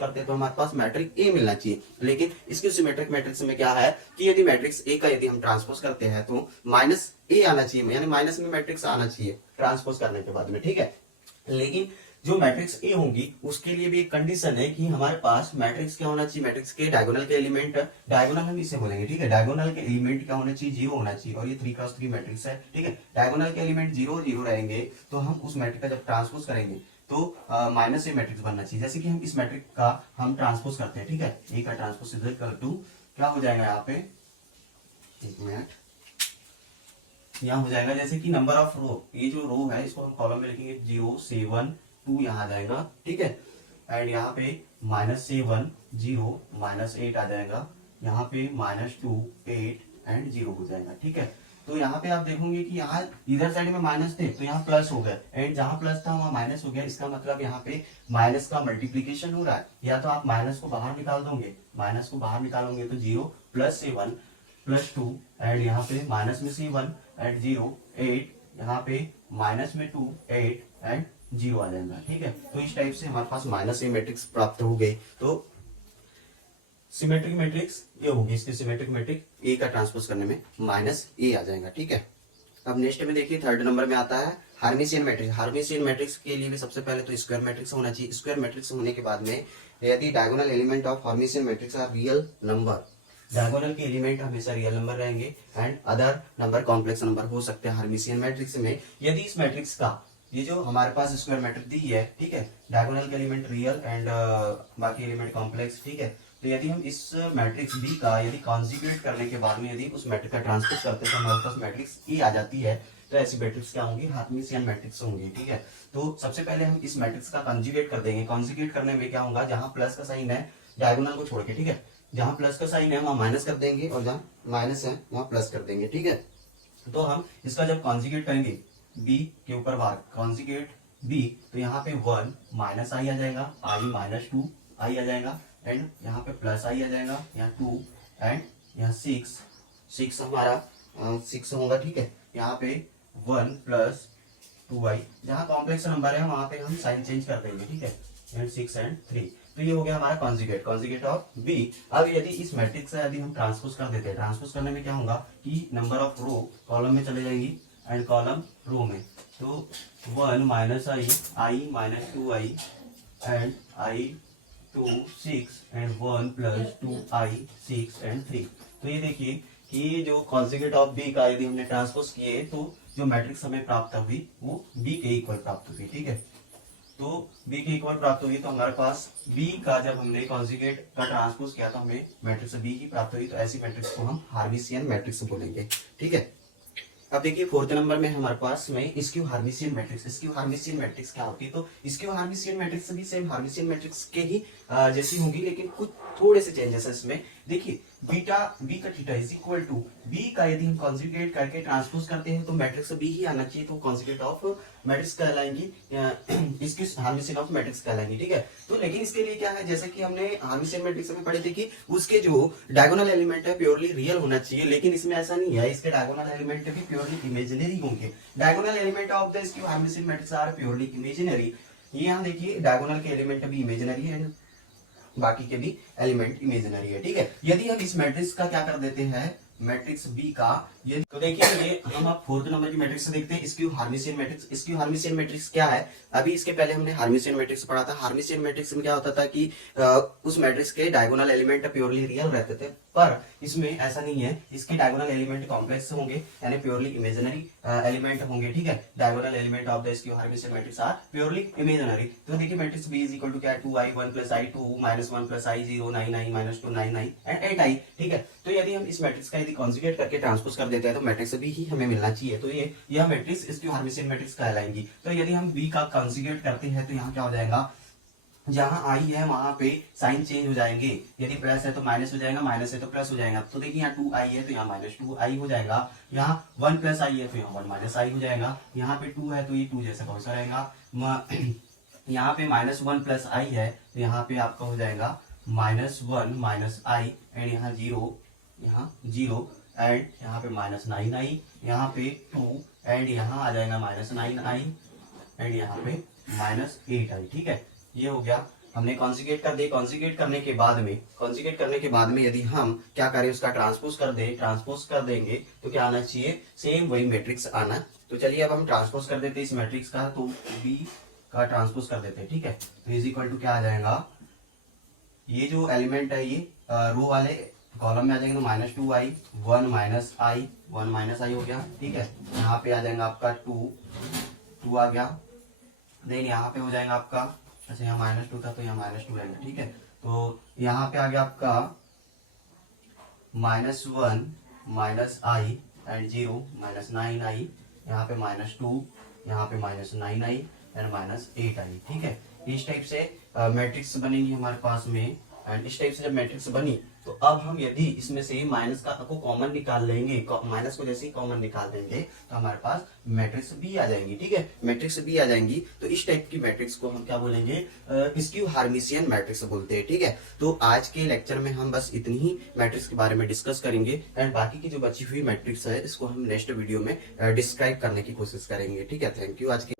करते हैं तो हमारे पास मैट्रिक्स ए मिलना चाहिए। लेकिन इसकी सिमेट्रिक मैट्रिक्स में क्या है कि यदि मैट्रिक्स ए का यदि हम ट्रांसपोज करते हैं तो माइनस ए आना चाहिए, यानी माइनस में मैट्रिक्स आना चाहिए ट्रांसपोज करने के बाद में, ठीक है। लेकिन जो मैट्रिक्स ए होगी उसके लिए भी एक कंडीशन है कि हमारे पास मैट्रिक्स क्या होना चाहिए, मैट्रिक्स के डायगोनल के एलिमेंट, डायगोनल हम इसे बोलेंगे, ठीक है। डायगोनल के एलिमेंट क्या होना चाहिए, 0 होना चाहिए। और ये 3x3 मैट्रिक्स है, ठीक है। डायगोनल के एलिमेंट 0 0 रहेंगे तो हम उस मैट्रिक्स का जब ट्रांसपोज करेंगे तो माइनस ए मैट्रिक्स बनना चाहिए। जैसे कि हम इस मैट्रिक्स का हम ट्रांसपोज करते हैं, ठीक है। ए का ट्रांसपोज इज इक्वल टू क्या हो जाएगा यहाँ पे, एक मिनट, यहाँ हो जाएगा जैसे कि नंबर ऑफ रो, ये जो रो है इसको हम कॉलम में लिखेंगे 0 7 2 यहाँ आ जाएगा, ठीक है। एंड यहाँ पे -7 0 -8 आ जाएगा, यहाँ पे -2 8 एंड 0 हो जाएगा, ठीक है। तो यहाँ पे आप देखोगे कि यहाँ इधर साइड में माइनस थे तो यहाँ प्लस हो गए, एंड जहां प्लस था वहां माइनस हो गया। इसका मतलब यहाँ पे माइनस का मल्टीप्लीकेशन हो रहा है। या तो आप माइनस को बाहर निकाल दोगे, माइनस को बाहर निकालोगे तो 0 +7 +2 एंड यहाँ पे माइनस में 7 एंड 0 8, यहाँ पे माइनस में 2 8 एंड 0 आ जाएगा, ठीक है। तो इस टाइप से हमारे पास माइनस ए मैट्रिक्स प्राप्त हो गई। तो सिमेट्रिक मैट्रिक्स ये होगी, इसके सिमेट्रिक मैट्रिक्स ए का ट्रांसपोज करने में माइनस ए आ जाएगा, ठीक है। अब नेक्स्ट में देखिए थर्ड नंबर में आता है हार्मिशियन मैट्रिक्स। हार्मिशियन मैट्रिक्स के लिए भी सबसे पहले तो स्क्वायर मैट्रिक्स होना चाहिए। स्क्वायर मैट्रिक्स होने के बाद में यदि diagonal element of Hermitian matrix are real number, diagonal के एलिमेंट हमेशा रियल नंबर रहेंगे and other number complex number हो सकते हैं हार्मिशियन मैट्रिक्स में। यदि इस मैट्रिक्स का ये जो हमारे पास स्क्वायर मैट्रिक्स दी है, ठीक है, डायगोनल के एलिमेंट रियल एंड बाकी एलिमेंट कॉम्प्लेक्स, ठीक है। तो यदि हम इस मैट्रिक्स बी का यदि कॉन्जुगेट करने के बाद में यदि उस मैट्रिक्स का ट्रांसपोज करते हैं तो हमारे पास मैट्रिक्स ई आ जाती है। तो ऐसी मैट्रिक्स क्या होंगी, हार्मिशियन मैट्रिक्स होंगी, ठीक है। तो सबसे पहले हम इस मैट्रिक्स का कॉन्जुगेट कर देंगे। कॉन्जुगेट करने में क्या होगा, जहां प्लस का साइन है डायगोनल को छोड़ के, ठीक है, जहां प्लस का साइन है वहां माइनस कर देंगे और जहां माइनस है वहां प्लस कर देंगे, ठीक है। तो हम इसका जब कॉन्जुगेट करेंगे बी के ऊपर बार कॉन्जुगेट बी, तो यहाँ पे 1 माइनस आई आ जाएगा, आई -2 आई आ जाएगा, एंड यहाँ पे प्लस आई आ जाएगा, यहाँ 2 एंड यहाँ 6 हमारा 6 होगा, ठीक है। यहाँ पे 1 + 2i, जहाँ कॉम्प्लेक्स नंबर है वहां पे हम साइन चेंज कर देंगे, ठीक है, एंड 6 एंड 3। तो ये हो गया हमारा कॉन्जुगेट ऑफ बी। अब यदि इस मैट्रिक्स से यदि हम ट्रांसपोज कर देते हैं, ट्रांसपोज करने में क्या होगा कि नंबर ऑफ रो कॉलम में चले जाएंगी एंड कॉलम रो में। तो 1 -i -2i and i 2 6 and 1 + 2i 6 and 3। तो ये देखिए कि जो कॉन्जुगेट ऑफ बी का यदि हमने ट्रांसपोज किए तो जो मैट्रिक्स हमें प्राप्त हुई वो बी के इक्वल प्राप्त हुई, ठीक है। तो बी के इक्वल प्राप्त हुई तो हमारे पास बी का जब हमने कॉन्जुगेट का ट्रांसपोज किया तो हमें मैट्रिक्स बी की प्राप्त हुई। तो ऐसी मैट्रिक्स को हम हार्मिशियन मैट्रिक्स बोलेंगे, ठीक है। अब देखिए फोर्थ नंबर में हमारे पास में skew Hermitian matrix. Skew Hermitian matrix क्या होती है, तो स्क्यू हार्मिशियन मैट्रिक्स भी सेम हार्मिशियन मैट्रिक्स के ही जैसी होंगी, लेकिन कुछ थोड़े से चेंजेस है इसमें। देखिए बीटा बी का theta is equal to B का यदि हम कॉन्जुगेट करके ट्रांसपोज करते हैं तो मैट्रिक्स बी ही आना चाहिए, तो कॉन्जुगेट ऑफ मैट्रिक्स कहलाएंगी, इसकी हार्मिशियन ऑफ मैट्रिक्स कहलाएंगी, ठीक है। तो लेकिन इसके लिए क्या है, जैसे कि हमने हार्मिशियन मैट्रिक्स में पढ़े थे कि उसके जो डायगोनल एलिमेंट है प्योरली रियल होना चाहिए, लेकिन इसमें ऐसा नहीं है। इसके डायगोनल एलिमेंट भी प्योरली इमेजिनरी होंगे। Diagonal element of the skew Hermitian matrix are purely imaginary. ये यहाँ देखिए डायगोनल के एलिमेंट भी इमेजिनरी है, बाकी के भी एलिमेंट इमेजिनरी है, ठीक है। यदि हम इस मैट्रिक्स का क्या कर देते हैं, मैट्रिक्स बी का, ये तो देखिए ये हम आप फोर्थ नंबर की मैट्रिक्स से देखते हैं skew Hermitian matrix. Skew Hermitian matrix क्या है, अभी इसके पहले हमने हार्मिशियन मैट्रिक्स पढ़ा था। हार्मिशियन मैट्रिक्स में क्या होता था कि उस मैट्रिक्स के डायगोनल एलिमेंट प्योरली रियल रहते थे, पर इसमें ऐसा नहीं है। इसके डायगोनल एलिमेंट कॉम्प्लेक्स होंगे यानी प्योरली इमेजिनरी एलिमेंट होंगे, ठीक है। Diagonal element of the skew Hermitian matrix are purely imaginary. तो देखिए matrix B is equal to क्या है, 2i 1 + i 2 -1 + i 0 9 9 -2 9 9 and 8i, ठीक है। तो यदि हम इस मैट्रिक्स का यदि कॉन्जुगेट करके ट्रांसपोज कर देते हैं तो मैट्रिक्स बी ही हमें मिलना चाहिए। तो ये यह मैट्रिक्स स्क्यू हार्मिशियन मैट्रिक्स कहलाएंगी। तो यदि हम बी का कॉन्जुगेट करते हैं तो यहाँ क्या हो जाएगा, जहां आई है वहां पे साइन चेंज हो जाएंगे। यदि प्लस है तो माइनस हो जाएगा, माइनस है तो प्लस हो जाएगा। तो देखिए यहाँ 2i है तो यहाँ -2i हो जाएगा, यहाँ 1 + i है तो यहाँ 1 - i हो जाएगा, यहाँ पे 2 है तो ये 2 जैसा वैसा रहेगा। यहाँ पे -1 + i है तो यहाँ पे आपका हो जाएगा -1 - i एंड यहाँ 0 एंड यहाँ पे -9i, यहाँ पे 2 एंड यहाँ आ जाएगा -9i एंड यहाँ पे -8i, ठीक है। ये हो गया हमने कॉन्जुगेट कर दे, कॉन्जुगेट करने के बाद में यदि हम क्या करें, उसका ट्रांसपोज कर देंगे तो क्या आना चाहिए, सेम वही मैट्रिक्स आना। तो चलिए अब हम ट्रांसपोज कर देते हैं इस मैट्रिक्स का, तो बी का ट्रांसपोज कर देते हैं, ठीक है। तो इज इक्वल टू क्या आ जाएगा, ये जो एलिमेंट है ये रो वाले कॉलम में आ जाएंगे, तो -2i 1 माइनस आई हो गया, ठीक है। यहाँ पे आ जाएगा आपका 2 आ गया, नहीं यहाँ पे हो जाएगा आपका, अच्छा यहाँ -2 था तो यहाँ -2 रहेगा, ठीक है। तो यहाँ पे आ गया आपका -1 -i एंड 0 -9i, यहाँ पे -2, यहाँ पे -9i एंड -8i, ठीक है। इस टाइप से मैट्रिक्स बनेगी हमारे पास में, एंड इस टाइप से जब मैट्रिक्स बनी तो अब हम यदि इसमें से माइनस का को कॉमन निकाल लेंगे, माइनस को जैसे ही कॉमन निकाल देंगे तो हमारे पास मैट्रिक्स बी आ जाएंगी, ठीक है। मैट्रिक्स बी आ जाएंगी तो इस टाइप की मैट्रिक्स को हम क्या बोलेंगे, स्क्यू हार्मिशियन मैट्रिक्स बोलते हैं, ठीक है। तो आज के लेक्चर में हम बस इतनी ही मैट्रिक्स के बारे में डिस्कस करेंगे, एंड बाकी की जो बची हुई मैट्रिक्स है इसको हम नेक्स्ट वीडियो में डिस्क्राइब करने की कोशिश करेंगे, ठीक है। थैंक यू आज के